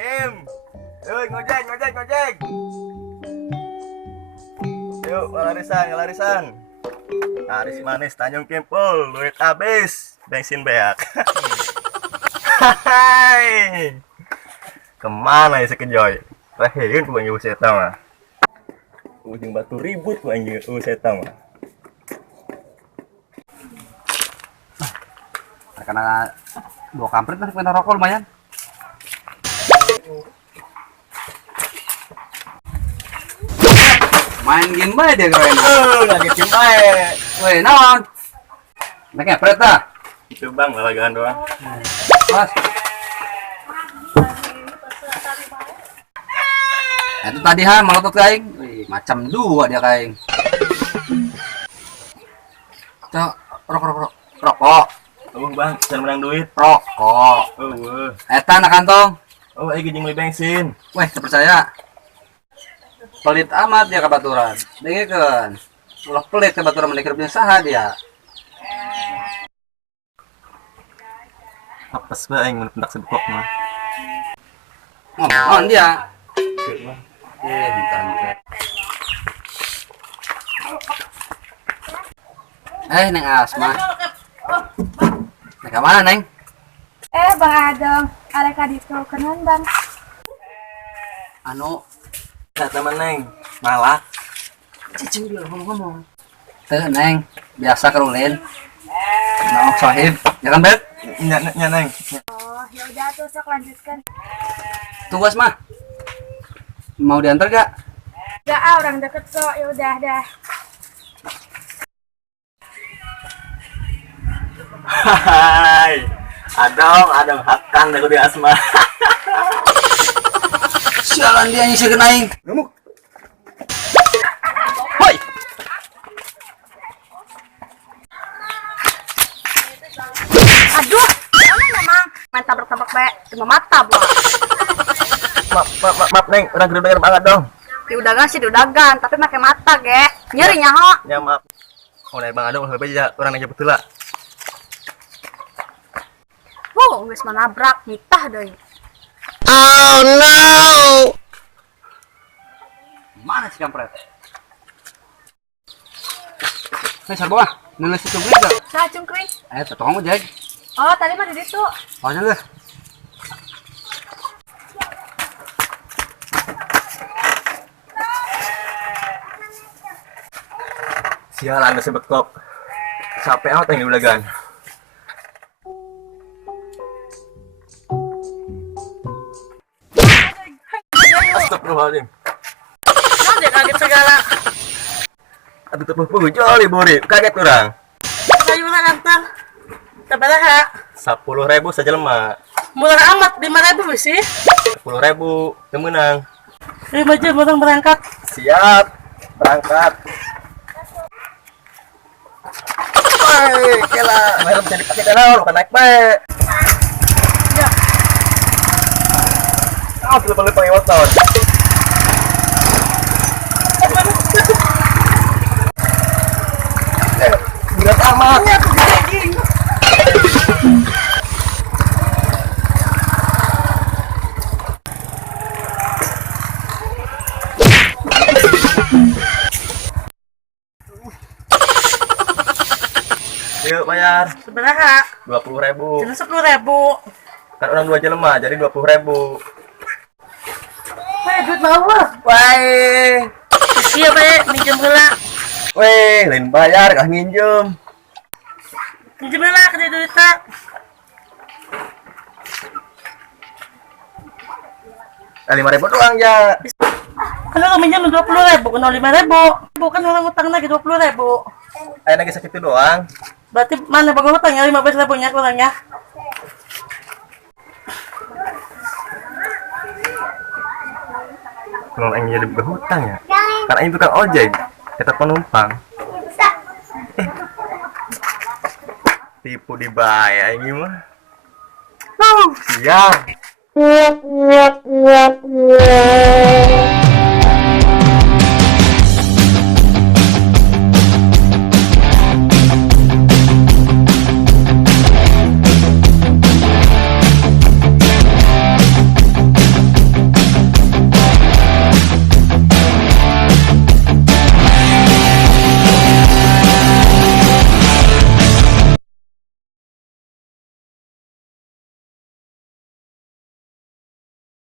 Bismillahirrahmanirrahim. Ngojek, ngojek, ngojek. Yuk, larisan. Laris manis Tanjung Kimpul, duit habis, bensin beak. Hai. Kemana ya sekejoy? Raheun ku anjing useta mah. Ujung batu ribut ku anjing useta mah. Karena dua kampret masih pengen rokok lumayan. Main game bae dia keren. Lagi tim bae. Weh, naon? Make pret dah. Itu Bang, lalagaan doang. Pas. Itu tadi melotot kaing. Wih, macam dua dia kaing. Cok, rokok. Bang, jangan menang duit. Rokok. Eta na kantong. Ayo jeung beli bensin. Weh, terpercaya. Pelit amat dia kabaturan. Dengekeun. Ulah pelit kabaturan menikir punya saha dia. Apes bae aing mun pendak sebekok mah. Ngomong dia. Neng Asma. Neng kemana, Neng? Bang Adong, arek kaditu kenan Bang. Anu, Teman Neng, malak. cicing dia ngomong. Teh, Neng, biasa kerulin. Nah, sahib, ya kan, Bet? Nya Neng. Oh, ya udah tuh sok lanjutkan. Tunggu Asma. Mau diantar gak? Gak orang deket kok, ya udah dah. Hai. Adong hakan aku di Asma. Sialan dia nyisir naik. Gemuk. Hoi. Aduh, mana memang main tabrak-tabrak bae, cuma mata buah. Maaf Neng, orang kudu denger banget dong. Diudagan sih diudagan, tapi pakai mata ge. Nyeri nyaho. Ya maaf. Neng Bang Adong lebih aja orang aja betul lah. Geus manabrak nitah deui. Oh no. Mana si kampret? Bawah, nulis itu juga. Saha cungkring? Tolong ojek. Oh, tadi mah di ditu. Oh, nyala. Sialan ada sebekok. Capek amat yang diulagan. Astagfirullahaladzim. Nah, dia kaget segala. Aduh tepuh joli buri, kaget orang. Kayu lah antar. Sabaraha? 10.000 saja lemah. Murah amat, 5.000 sih. 10.000 temenang. 5 jam orang berangkat. Siap, berangkat. Woi, kela, helm jadi pakai kenal, bukan naik baik. Ya. Telepon pakai motor. Berat amat. Yuk bayar. Sabaraha? 20.000. Cuma 10.000. Kan orang 2 jelema jadi 20.000. Weh, duit bawa. Woi. Iya, Be, minjem heula. Weh, lain bayar kah nginjem. Minjem heula ke duit tak. Nah, 5.000 doang ya. Kalau kamu minjem 20.000, kena 5.000. Bukan orang utang lagi 20.000. Ayo lagi sakit itu doang. Berarti mana bang utangnya 15.000-nya kurangnya? Kalau yang jadi berhutang ya. Karena ini tukang ojek, kita penumpang. Tipu dibayar ini mah. Siap.